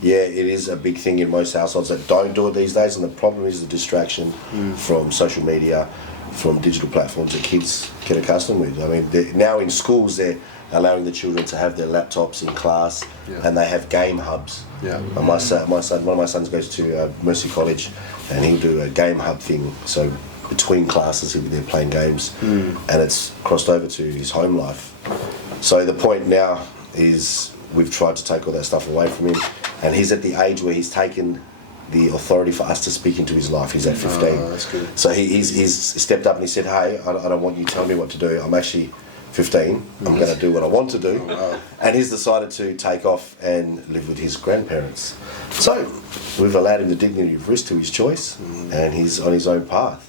Yeah, it is a big thing in most households that don't do it these days, and the problem is the distraction from social media, from digital platforms that kids get accustomed with. I mean, now in schools they're allowing the children to have their laptops in class, and they have game hubs. Yeah. And my son, one of my sons goes to Mercy College, and he'll do a game hub thing. So between classes he'll be there playing games, and it's crossed over to his home life. So the point now is we've tried to take all that stuff away from him, and he's at the age where he's taken the authority for us to speak into his life. He's at 15. Oh, that's good. So he's stepped up and he said, hey, I don't want you telling me what to do. I'm actually 15. I'm going to do what I want to do. Oh, wow. And he's decided to take off and live with his grandparents. So we've allowed him the dignity of risk to his choice, and he's on his own path.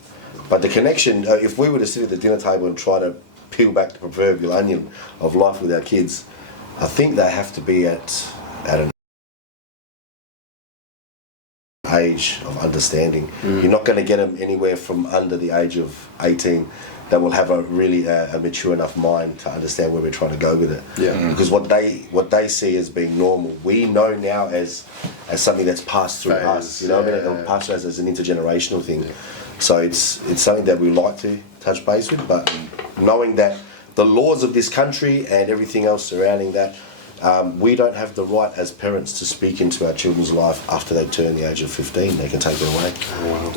But the connection, if we were to sit at the dinner table and try to peel back the proverbial onion of life with our kids, I think they have to be at an age of understanding. You're not going to get them anywhere from under the age of 18 that will have a really a mature enough mind to understand where we're trying to go with it. Because what they see as being normal, we know now as something that's passed through us. You know what I mean? It'll pass through us as an intergenerational thing. So it's something that we like to touch base with, but knowing that the laws of this country and everything else surrounding that, we don't have the right as parents to speak into our children's life after they turn the age of 15. They can take it away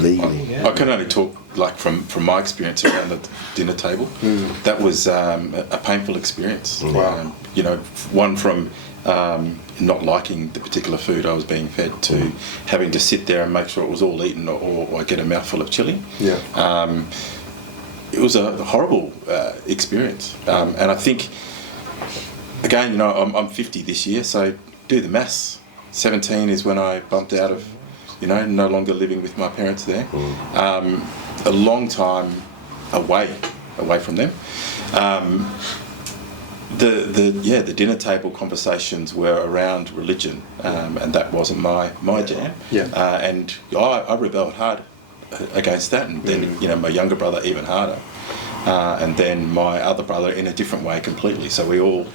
legally. I can only talk like from my experience around the dinner table. That was a painful experience. Wow. You know, one from not liking the particular food I was being fed to having to sit there and make sure it was all eaten or I get a mouthful of chili. It was a horrible experience, and I think, again, you know, I'm 50 this year, so do the maths. 17 is when I bumped out of, you know, no longer living with my parents there. A long time away from them. The dinner table conversations were around religion, and that wasn't my jam. And I rebelled hard against that, and then you know, my younger brother even harder, and then my other brother in a different way completely. So we all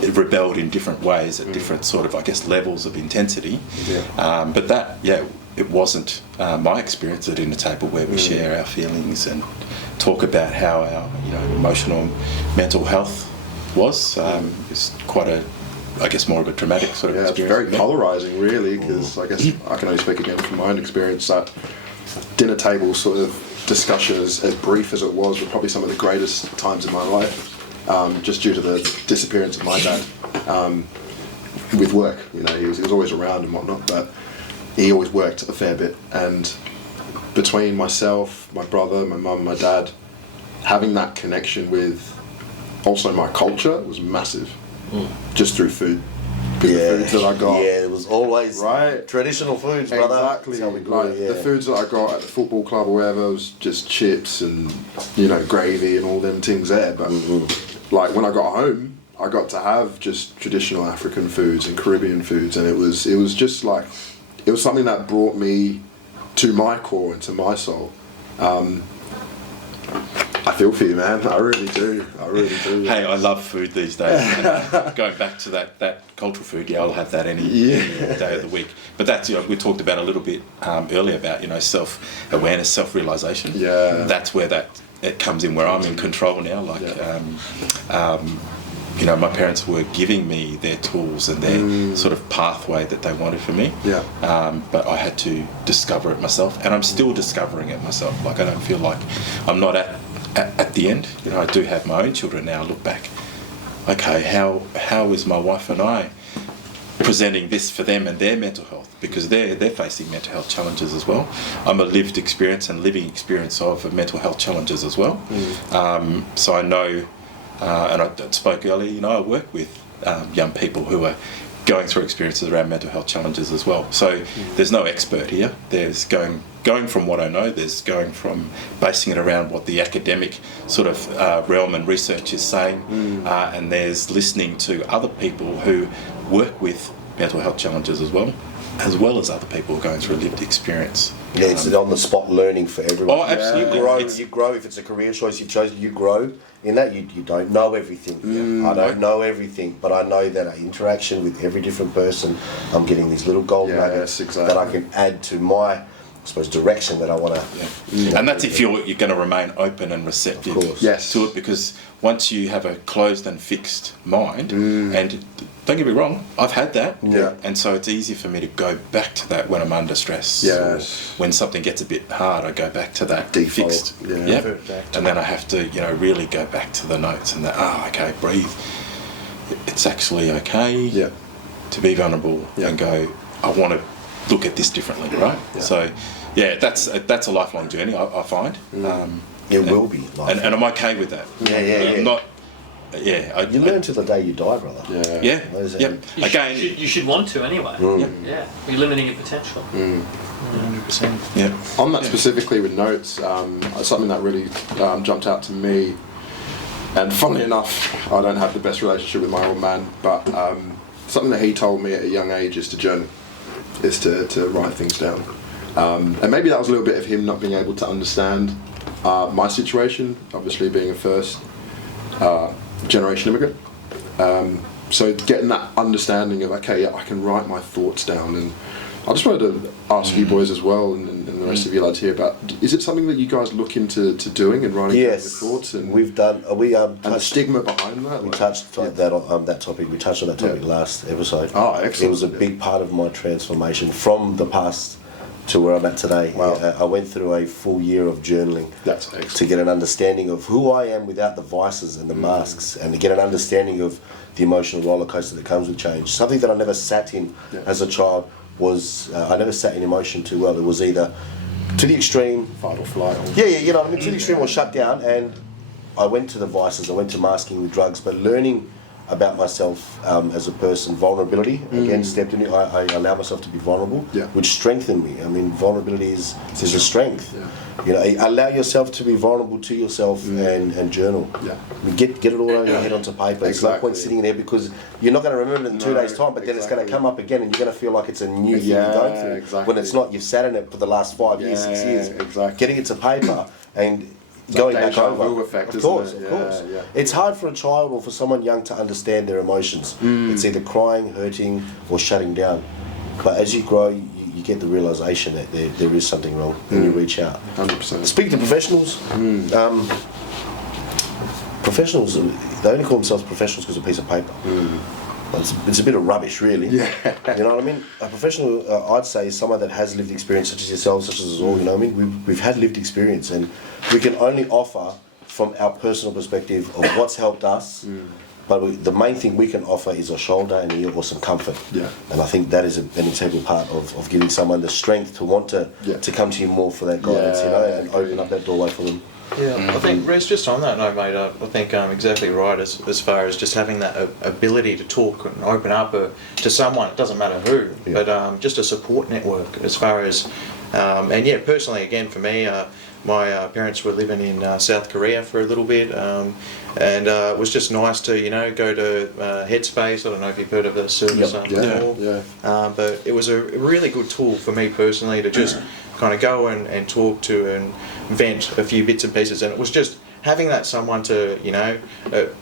rebelled in different ways at different sort of, I guess, levels of intensity. But that, it wasn't my experience at dinner table where we share our feelings and talk about how our, you know, emotional and mental health was. It's quite a, I guess, more of a dramatic sort of experience. It's very polarising, really, because I guess I can only speak again from my own experience that dinner table sort of discussion, as brief as it was, were probably some of the greatest times in my life, just due to the disappearance of my dad with work. You know, he was always around and whatnot, but he always worked a fair bit, and between myself, my brother, my mum, my dad, having that connection with also my culture was massive, just through food. The foods that I got. Yeah, it was always traditional foods, brother. Exactly. The foods that I got at the football club or wherever was just chips and, you know, gravy and all them things there. But like when I got home, I got to have just traditional African foods and Caribbean foods, and it was just like, it was something that brought me to my core and to my soul. I feel for you, man. I really do. Hey, I love food these days. Going back to that cultural food, I'll have that any day of the week. But that's, you know, we talked about a little bit earlier about, you know, self-awareness, self-realisation. That's where it comes in, where I'm in control now. Like, you know, my parents were giving me their tools and their sort of pathway that they wanted for me. But I had to discover it myself, and I'm still discovering it myself. Like, I don't feel like I'm not at the end. You know, I do have my own children now. I look back, okay, how is my wife and I presenting this for them and their mental health, because they're facing mental health challenges as well. I'm a lived experience and living experience of mental health challenges as well. So I know, and I spoke earlier, you know, I work with young people who are going through experiences around mental health challenges as well. So there's no expert here. There's going from what I know, there's going from basing it around what the academic sort of realm and research is saying, and there's listening to other people who work with mental health challenges as well as other people going through a lived experience. Yeah, it's on the spot learning for everyone. Oh, absolutely. You grow if it's a career choice you've chosen. You grow in that. You don't know everything. I don't know everything, but I know that interaction with every different person, I'm getting these little gold nuggets that I can add to my, I suppose, direction that I want to. And that's if you're going to remain open and receptive to it, because once you have a closed and fixed mind, and don't get me wrong, I've had that, and so it's easy for me to go back to that when I'm under stress. Yes. When something gets a bit hard, I go back to that Default. fixed. Yeah. And then I have to, really go back to the notes and okay, breathe. It's actually okay to be vulnerable and go, I want to look at this differently, right? Yeah. So, that's a lifelong journey, I find. It will be. And I'm okay with that. I'm not. You learn till the day you die, brother. Again, you should want to anyway. Yeah, you're limiting your potential. 100%. Yeah. On that specifically with notes, something that really jumped out to me, and funnily enough, I don't have the best relationship with my old man, but something that he told me at a young age is to journal, is to write things down. And maybe that was a little bit of him not being able to understand my situation, obviously being a first generation immigrant. So getting that understanding of, okay, I can write my thoughts down. And I just wanted to ask you boys as well, and the rest of you lads here, about, is it something that you guys look into doing and writing down your thoughts? And we've done. And the stigma behind that? We touched on that topic. We touched on that topic last episode. Oh, excellent. It was a big part of my transformation from the past to where I'm at today. Wow. I went through a full year of journaling. That's excellent. To get an understanding of who I am without the vices and the masks, and to get an understanding of the emotional roller coaster that comes with change. Something that I never sat in as a child was, I never sat in emotion too well. It was either to the extreme, fight or flight. you know what I mean, to the extreme or shut down. And I went to the vices, I went to masking with drugs, but learning about myself as a person, vulnerability, again, stepped in it. I allowed myself to be vulnerable, which strengthened me. I mean, vulnerability is a strength. You know, allow yourself to be vulnerable to yourself and journal. I mean, get it all over your head onto paper. It's no point sitting in there, because you're not going to remember it in 2 days' time, but then it's going to come up again, and you're going to feel like it's a new thing you're going through. When it's not, you've sat in it for the last 5 years, 6 years. Getting it to paper and going back over. Effect, of course. It's hard for a child or for someone young to understand their emotions. It's either crying, hurting, or shutting down. But as you grow, you get the realization that there is something wrong, and you reach out. 100%. Speaking to professionals, professionals, they only call themselves professionals because of a piece of paper. It's a bit of rubbish, really. You know what I mean? A professional, I'd say, is someone that has lived experience, such as yourselves, such as us all. You know what I mean? We've had lived experience, and we can only offer from our personal perspective of what's helped us. But the main thing we can offer is a shoulder and ear or some comfort. And I think that is an integral part of giving someone the strength to want to come to you more for that guidance, you know, and open up that doorway for them. I think, Reece, just on that note, mate, I think exactly right as far as just having that ability to talk and open up to someone, it doesn't matter who, but just a support network as far as, and personally, again, for me, my parents were living in South Korea for a little bit, and it was just nice to, go to Headspace. I don't know if you've heard of the service before, but it was a really good tool for me personally to just kind of go and talk to and vent a few bits and pieces, and it was just having that someone to,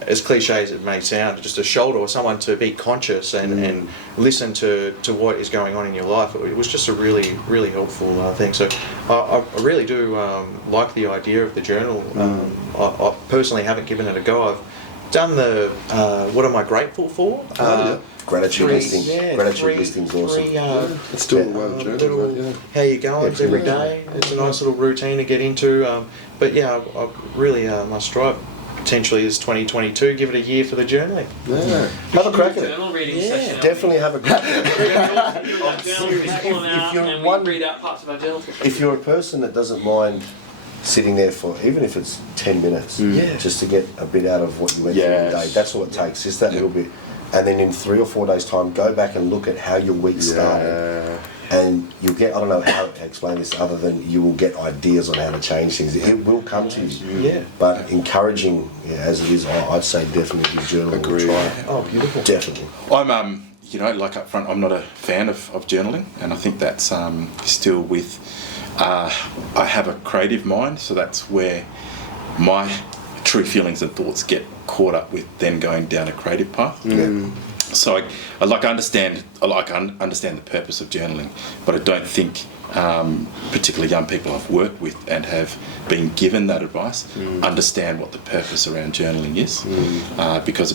as cliche as it may sound, just a shoulder or someone to be conscious and listen to what is going on in your life. It was just a really, really helpful thing. So I really do like the idea of the journal. I personally haven't given it a go. I've done the what am I grateful for? Gratitude listing. Gratitude listing's awesome. It's still a way of journaling. How you going every day. It's a nice little routine to get into. But I really must strive. Potentially is 2022. Give it a year for the journaling. Have a crack at it. Journal reading session. Definitely have a crack at it. If you're a person that doesn't mind sitting there for, even if it's 10 minutes, just to get a bit out of what you went through the day, that's all it takes, just that little bit. And then in 3 or 4 days' time, go back and look at how your week started. And you'll get, I don't know how to explain this other than you will get ideas on how to change things. It will come to you. But encouraging, as it is, I'd say definitely journal. Agree. Try. Oh, beautiful. Definitely. I'm, like up front, I'm not a fan of journaling, and I think that's still with I have a creative mind, so that's where my true feelings and thoughts get caught up with then going down a creative path. So I understand the purpose of journaling, but I don't think particularly young people I've worked with and have been given that advice understand what the purpose around journaling is, because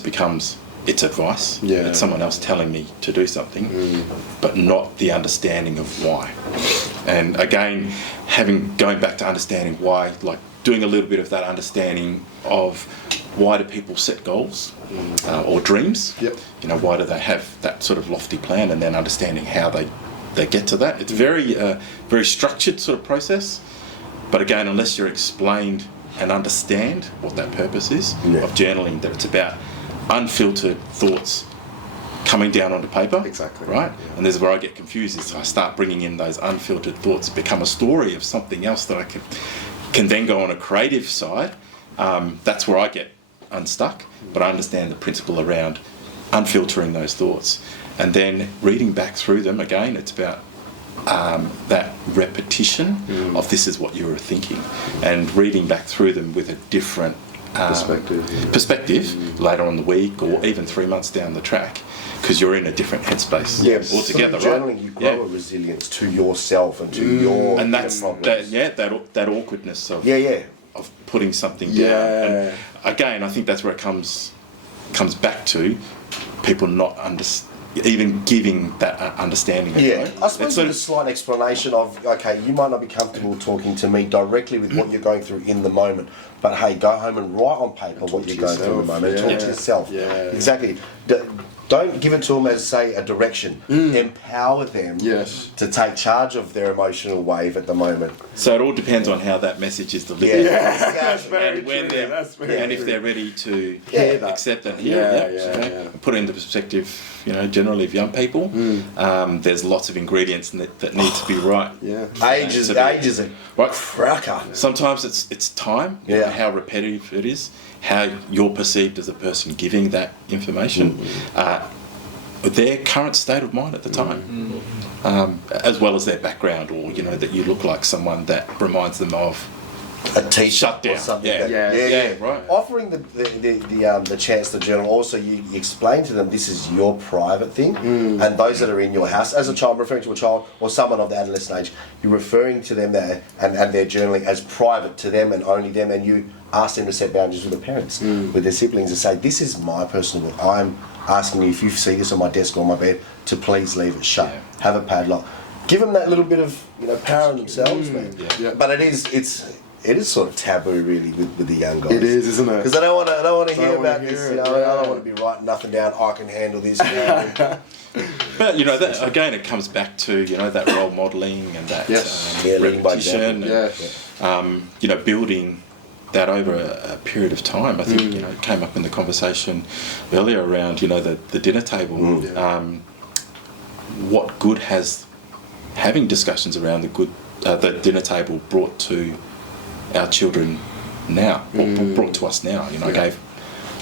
it's advice. It's someone else telling me to do something, but not the understanding of why. And again, going back to understanding why, like doing a little bit of that understanding of why do people set goals or dreams? You know, why do they have that sort of lofty plan, and then understanding how they get to that. It's very structured sort of process, but again, unless you're explained and understand what that purpose is of journaling, that it's about unfiltered thoughts coming down onto paper. Exactly. Right? And this is where I get confused, is I start bringing in those unfiltered thoughts, become a story of something else that I can then go on a creative side. That's where I get unstuck, but I understand the principle around unfiltering those thoughts. And then reading back through them, again, it's about that repetition of this is what you were thinking, and reading back through them with a different perspective later on the week, or even 3 months down the track, because you're in a different headspace altogether. So journaling, you grow a resilience to yourself and to your and that's problems. that awkwardness of of putting something down. And again, I think that's where it comes back to people not even giving that understanding. I suppose with a slight explanation of, okay, you might not be comfortable talking to me directly with what you're going through in the moment, but hey, go home and write on paper what you're going through in the moment. Talk to yourself. Exactly. Don't give it to them as, say, a direction. Empower them to take charge of their emotional wave at the moment. So it all depends on how that message is delivered. That's very and when true. and if they're ready to accept that. Put it in the perspective, generally of young people, there's lots of ingredients that need to be right. Age is a cracker. Sometimes it's time, how repetitive it is, how you're perceived as a person giving that information, their current state of mind at the time, as well as their background, or that you look like someone that reminds them of a teacher shutdown. or something. Right. Offering the chance to journal. Also, you explain to them this is your private thing, and those that are in your house, as a child, referring to a child or someone of the adolescent age, you're referring to them there and their journaling as private to them and only them, and you ask them to set boundaries with their parents, with their siblings, and say, this is my personal work. I'm asking you, if you see this on my desk or on my bed, to please leave it shut. Have a padlock. Give them that little bit of power in themselves, man. But it is sort of taboo, really, with the young guys. It is, isn't it? Because I don't want to hear about this. I don't want to be writing nothing down. I can handle this. But that, again, it comes back to that role modelling and that repetition, and building that over a period of time. I think it came up in the conversation earlier around the dinner table. What good has having discussions around the dinner table brought to our children now, or brought to us now? I gave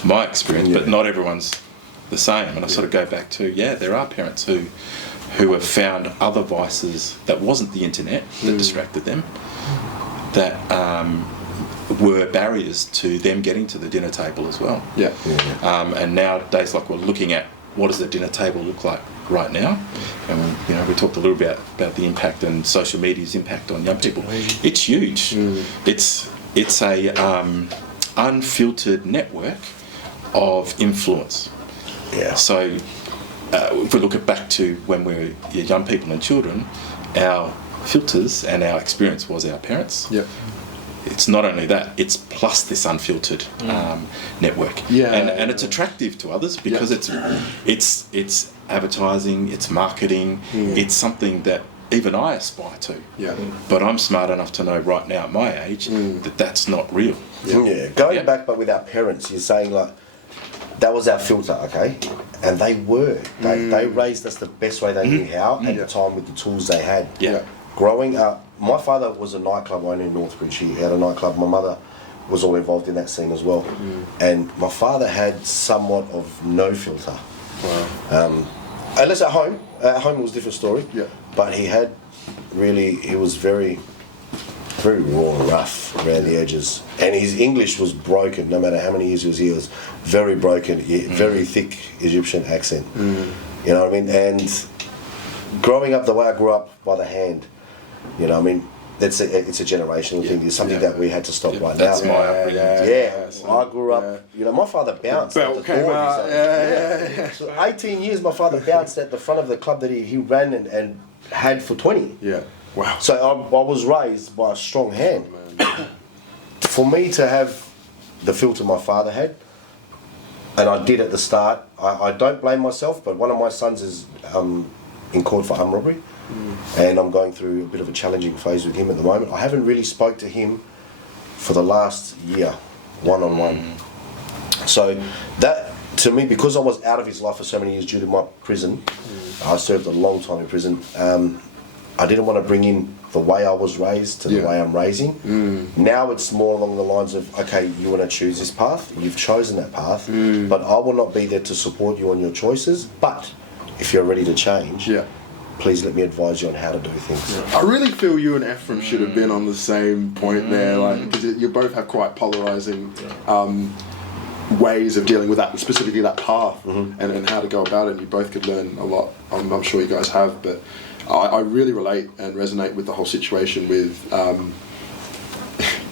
my experience, but not everyone's the same. And I sort of go back to there are parents who have found other vices that wasn't the internet that distracted them, that were barriers to them getting to the dinner table as well. And nowadays, like, we're looking at what does the dinner table look like right now, and we talked a little bit about the impact and social media's impact on young people. It's huge. It's a unfiltered network of influence. So if we look back to when we were young people and children, our filters and our experience was our parents. It's not only that, it's plus this unfiltered network, and it's attractive to others because it's advertising, it's marketing, it's something that even I aspire to. But I'm smart enough to know right now at my age that that's not real. Going back, but with our parents, you're saying, like, that was our filter, okay? And they raised us the best way they knew how at the time with the tools they had. Growing up, my father was a nightclub owner in Northbridge. He had a nightclub. My mother was all involved in that scene as well. And my father had somewhat of no filter. Unless at home it was a different story. But he was very very raw and rough around the edges. And his English was broken, no matter how many years he was here. It was very broken, very thick Egyptian accent. You know what I mean? And growing up the way I grew up by the hand, you know what I mean? It's a generational thing. It's something that we had to stop right That's now. my upbringing. I grew up, you know, my father bounced at the door of his own. So 18 years my father bounced at the front of the club that he ran and had for 20. Yeah. Wow. So I was raised by a strong hand. For me to have the filter my father had, and I did at the start, I don't blame myself, but one of my sons is in court for armed robbery. And I'm going through a bit of a challenging phase with him at the moment. I haven't really spoke to him for the last year, one-on-one. So that, to me, because I was out of his life for so many years due to my prison, I served a long time in prison, I didn't want to bring in the way I was raised to the way I'm raising. Now it's more along the lines of, okay, you want to choose this path, you've chosen that path, but I will not be there to support you on your choices, but if you're ready to change, please let me advise you on how to do things. I really feel you and Ephraim should have been on the same point there, like, because you both have quite polarizing ways of dealing with that, specifically that path, and how to go about it. And you both could learn a lot. I'm sure you guys have, but I really relate and resonate with the whole situation with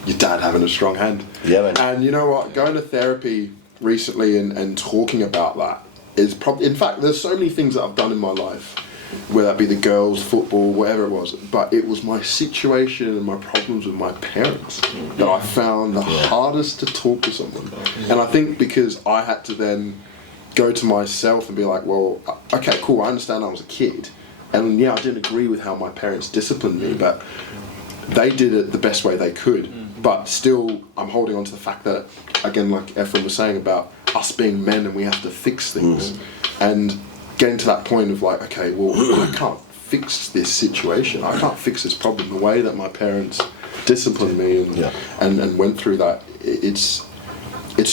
your dad having a strong hand. Yeah, man. And you know what? Going to therapy recently and talking about that is probably, in fact, there's so many things that I've done in my life, whether that be the girls, football, whatever it was, but it was my situation and my problems with my parents that I found the hardest to talk to someone. And I think because I had to then go to myself and be like, well, okay, cool, I understand I was a kid, and yeah, I didn't agree with how my parents disciplined me, but they did it the best way they could. But still, I'm holding on to the fact that, again, like Ephraim was saying about us being men and we have to fix things. And getting to that point of like, okay, well, I can't fix this situation. I can't fix this problem. The way that my parents disciplined me and went through that, it's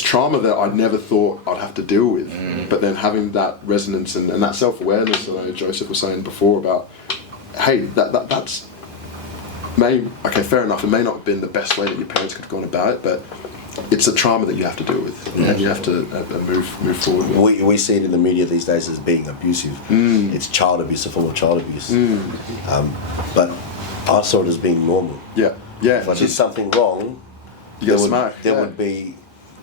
trauma that I never thought I'd have to deal with. But then having that resonance and that self-awareness that I know Joseph was saying before about, hey, that's okay, fair enough, it may not have been the best way that your parents could have gone about it, but it's a trauma that you have to deal with, and you have to move forward with. We see it in the media these days as being abusive. It's child abuse, a form of child abuse. But I saw it as being normal. If I did something wrong, there would be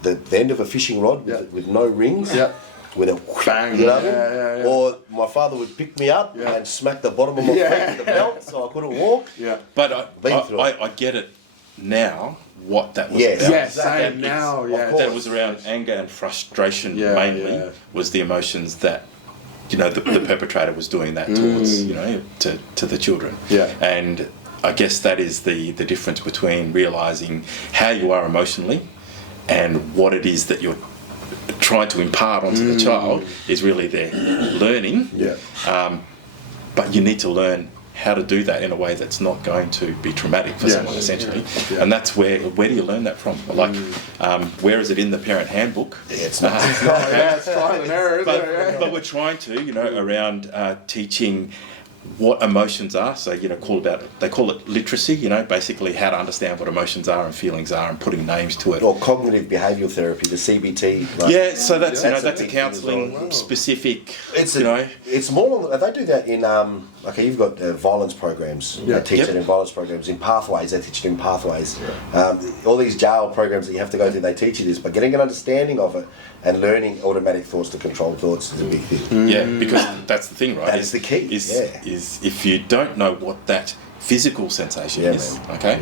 the end of a fishing rod with no rings, with a bang, you know or my father would pick me up and smack the bottom of my feet with the belt so I couldn't walk. But I get it now, what that was about. Same now. That was around anger and frustration mainly, was the emotions that, you know, the perpetrator was doing that towards, you know, to the children. And I guess that is the difference between realising how you are emotionally and what it is that you're trying to impart onto the child is really their learning. But you need to learn how to do that in a way that's not going to be traumatic for someone, essentially. And that's where do you learn that from? Like, where is it in the parent handbook? It's not. It's trial and error, isn't it? But we're trying to, you know, around teaching what emotions are. So, you know, they call it literacy, you know, basically how to understand what emotions are and feelings are and putting names to it. Or cognitive behavioural therapy, the CBT. So that's that's a counselling specific. It's more. They do that in you've got violence programs. They teach it in violence programs. In pathways, they teach it in pathways. All these jail programs that you have to go through, they teach you this. But getting an understanding of it and learning automatic thoughts to control thoughts is a big thing. Because that's the thing, right? That's the key. Is if you don't know what that physical sensation is, okay?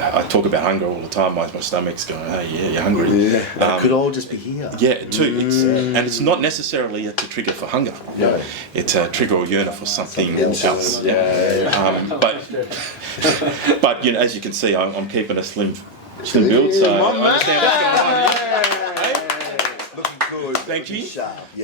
I talk about hunger all the time. My stomach's going, hey, you're hungry. It could all just be here. And it's not necessarily a trigger for hunger. It's a trigger or yearner for something else. But you know, as you can see, I'm keeping a slim build, so I understand what's going on here. Thank you.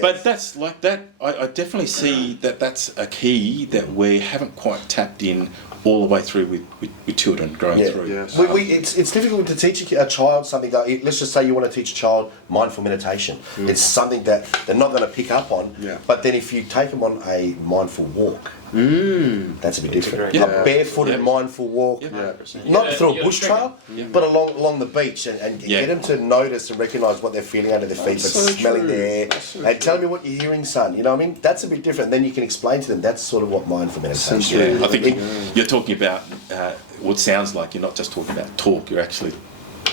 But that's like that. I definitely see that that's a key that we haven't quite tapped in all the way through with children growing through. It's difficult to teach a child something that, let's just say you want to teach a child mindful meditation. It's something that they're not going to pick up on. But then if you take them on a mindful walk, That's a bit different. great- A barefooted, Yeah. mindful walk, 100%. not Yeah, through a you're bush trail, triggered. but along the beach, and get them to notice and recognise what they're feeling under their feet, That's but so smelling true. the air, That's so and tell true. me what you're hearing, son. You know what I mean? That's a bit different. Then you can explain to them. That's sort of what mindful meditation is. Sensory. I think you're talking about what sounds like you're not just talking about talk, you're actually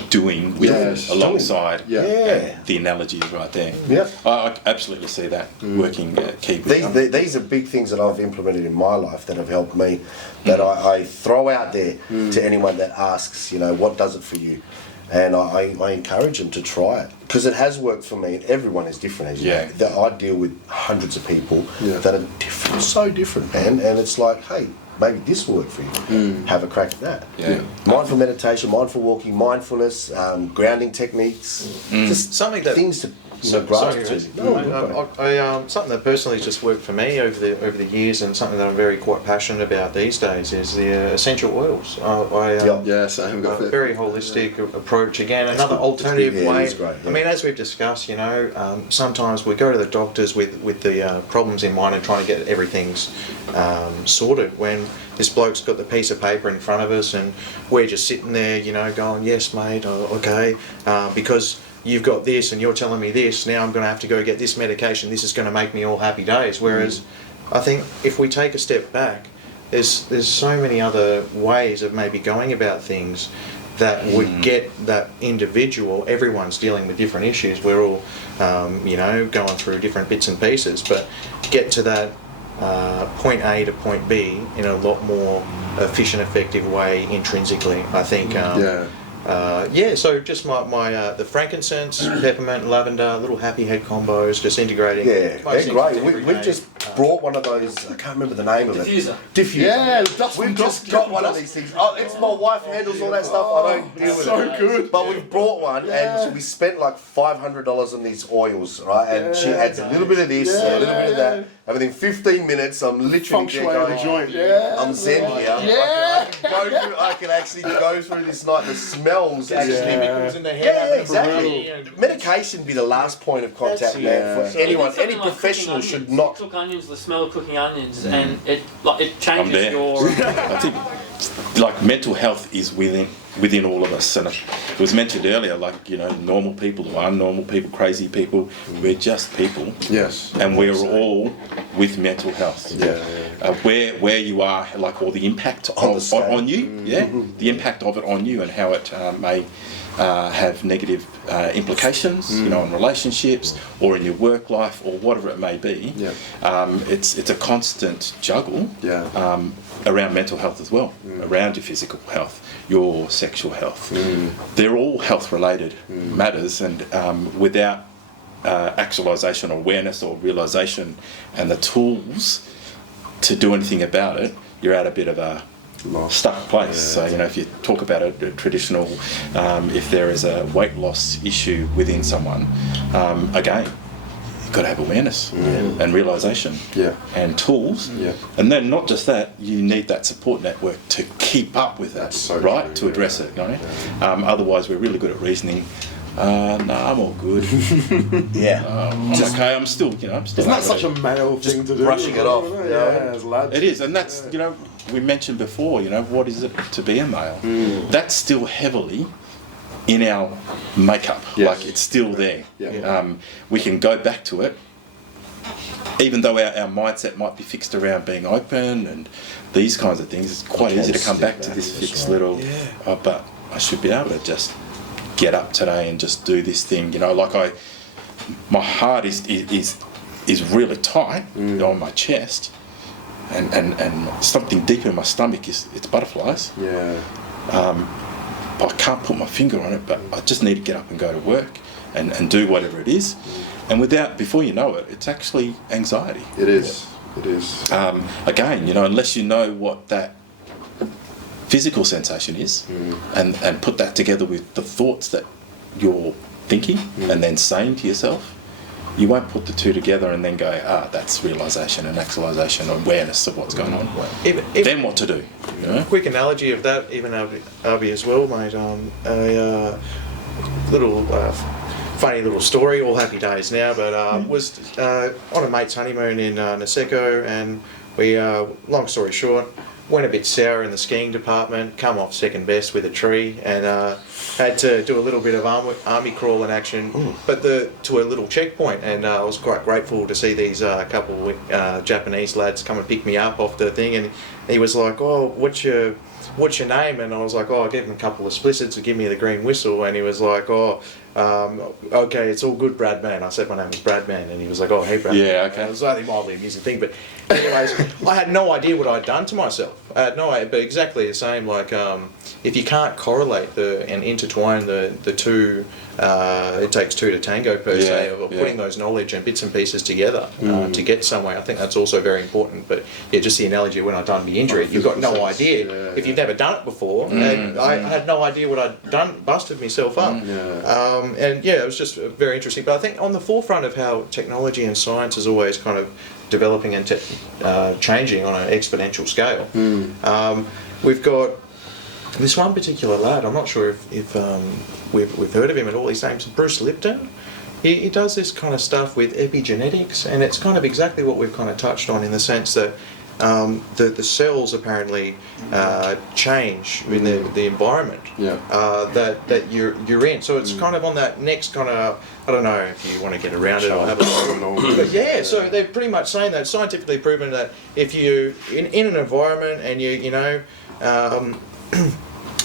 doing with Yes. alongside. Yeah. And the analogy is right there. Yeah. I absolutely see that working key with These are big things that I've implemented in my life that have helped me, that I throw out there to anyone that asks, you know, what does it for you? And I encourage them to try it, because it has worked for me. Everyone is different, as you know. That I deal with hundreds of people that are different, so different, man. And it's like, hey, maybe this will work for you. Have a crack at that. Yeah. Mindful meditation, mindful walking, mindfulness, grounding techniques, just Something that- things to So, grasp sorry, to. Rose. No, Something that personally has just worked for me over the years, and something that I'm very quite passionate about these days, is the essential oils. Yeah, same. Got A that. very holistic approach. Again, another good. alternative It's good. Yeah, way. it is great, I mean, as we've discussed, you know, sometimes we go to the doctors with the problems in mind and trying to get everything's sorted. When this bloke's got the piece of paper in front of us, and we're just sitting there, you know, going, "Yes, mate, okay," because you've got this and you're telling me this, now I'm going to have to go get this medication, this is going to make me all happy days. Whereas I think if we take a step back, there's so many other ways of maybe going about things that would get that individual. Everyone's dealing with different issues, we're all you know, going through different bits and pieces, but get to that point A to point B in a lot more efficient, effective way intrinsically, I think. So just my the frankincense, peppermint, lavender, little happy head combos, just integrating. Yeah, most they're things great. into every We've day. just brought one of those, I can't remember the name of Diffuser. it. Diffuser. Yeah, dust We've from just dust, got one of dust. these things. Oh, it's my wife handles all that stuff. I don't deal with so it. good. But we've brought one, and we spent like $500 on these oils, right? And she adds a little bit of this, a little bit of that. And within 15 minutes, I'm literally Feng there shui going, the joint. Yeah. I'm zen here. I can actually go through this night. The smells actually. Chemicals in the head. Yeah, having a exactly. brew. Medication be the last point of contact, That's- man. yeah. For anyone, Something any like professional cooking should onions. not. Cook onions, the smell of cooking onions, and it I'm changes there. your. I think like mental health is within all of us, and it was mentioned earlier, like, you know, normal people, unnormal people, crazy people, we're just people. Yes. And we're all with mental health. Where you are, like, or the impact On the scale. on you, the impact of it on you, and how it may have negative implications, you know, in relationships or in your work life or whatever it may be. It's a constant juggle around mental health as well, around your physical health, your sexual health. They're all health related matters, and without actualization or awareness or realization and the tools to do anything about it, you're at a bit of a stuck place. So, you know, if you talk about a traditional, if there is a weight loss issue within someone, again, you've got to have awareness and realization and tools. And then not just that, you need that support network to keep up with that, right? To address it, you know? Otherwise, we're really good at reasoning. No, I'm all good. It's okay. I'm still, you know, I'm still. Isn't that such a male thing to do? brushing it off. Yeah, as lads. It is, and that's, you know, we mentioned before, you know, what is it to be a male? That's still heavily in our makeup. Like, it's still there. We can go back to it, even though our mindset might be fixed around being open and these kinds of things. It's quite easy to come back to this fixed little, but I should be able to just get up today and just do this thing, you know, like my heart is really tight on my chest, and something deep in my stomach it's butterflies. But I can't put my finger on it, but I just need to get up and go to work and do whatever it is, and before you know it, it's actually anxiety. It is. Again, you know, unless you know what that physical sensation is, and put that together with the thoughts that you're thinking and then saying to yourself, you won't put the two together and then go, that's realization and actualization, awareness of what's going on. Then what to do? You know? Quick analogy of that, even Arby as well, mate. A little funny little story. All happy days now, but was on a mate's honeymoon in Niseko, and we, long story short, went a bit sour in the skiing department, come off second best with a tree, and had to do a little bit of army crawling action, but to a little checkpoint. And I was quite grateful to see these couple Japanese lads come and pick me up off the thing. And he was like, "Oh, what's your name?" And I was like, "Oh, I gave him a couple of splissets to give me the green whistle." And he was like, "Oh, okay, it's all good, Bradman." I said my name was Bradman, and he was like, "Oh, hey, Bradman." Yeah, okay. It was only mildly amusing thing, but anyways, I had no idea what I'd done to myself. I had no idea, but exactly the same. Like, if you can't correlate and intertwine the two, it takes two to tango per se, of putting those knowledge and bits and pieces together to get somewhere. I think that's also very important. But yeah, just the analogy when I done the injury, you've got no idea if you've never done it before. And I had no idea what I'd done, busted myself up. And yeah, it was just very interesting. But I think on the forefront of how technology and science is always kind of developing and changing on an exponential scale, we've got this one particular lad. I'm not sure if we've heard of him at all. His name's Bruce Lipton. He does this kind of stuff with epigenetics, and it's kind of exactly what we've kind of touched on, in the sense that the cells apparently change in the environment that you're in. So it's kind of on that next kind of, I don't know if you want to get around it or have a but yeah, so they're pretty much saying that, scientifically proven, that if you in an environment and you know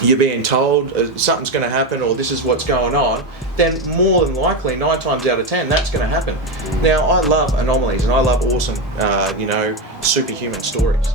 you're being told something's going to happen or this is what's going on, then more than likely 9 times out of 10 that's going to happen. Now, I love anomalies and I love awesome superhuman stories.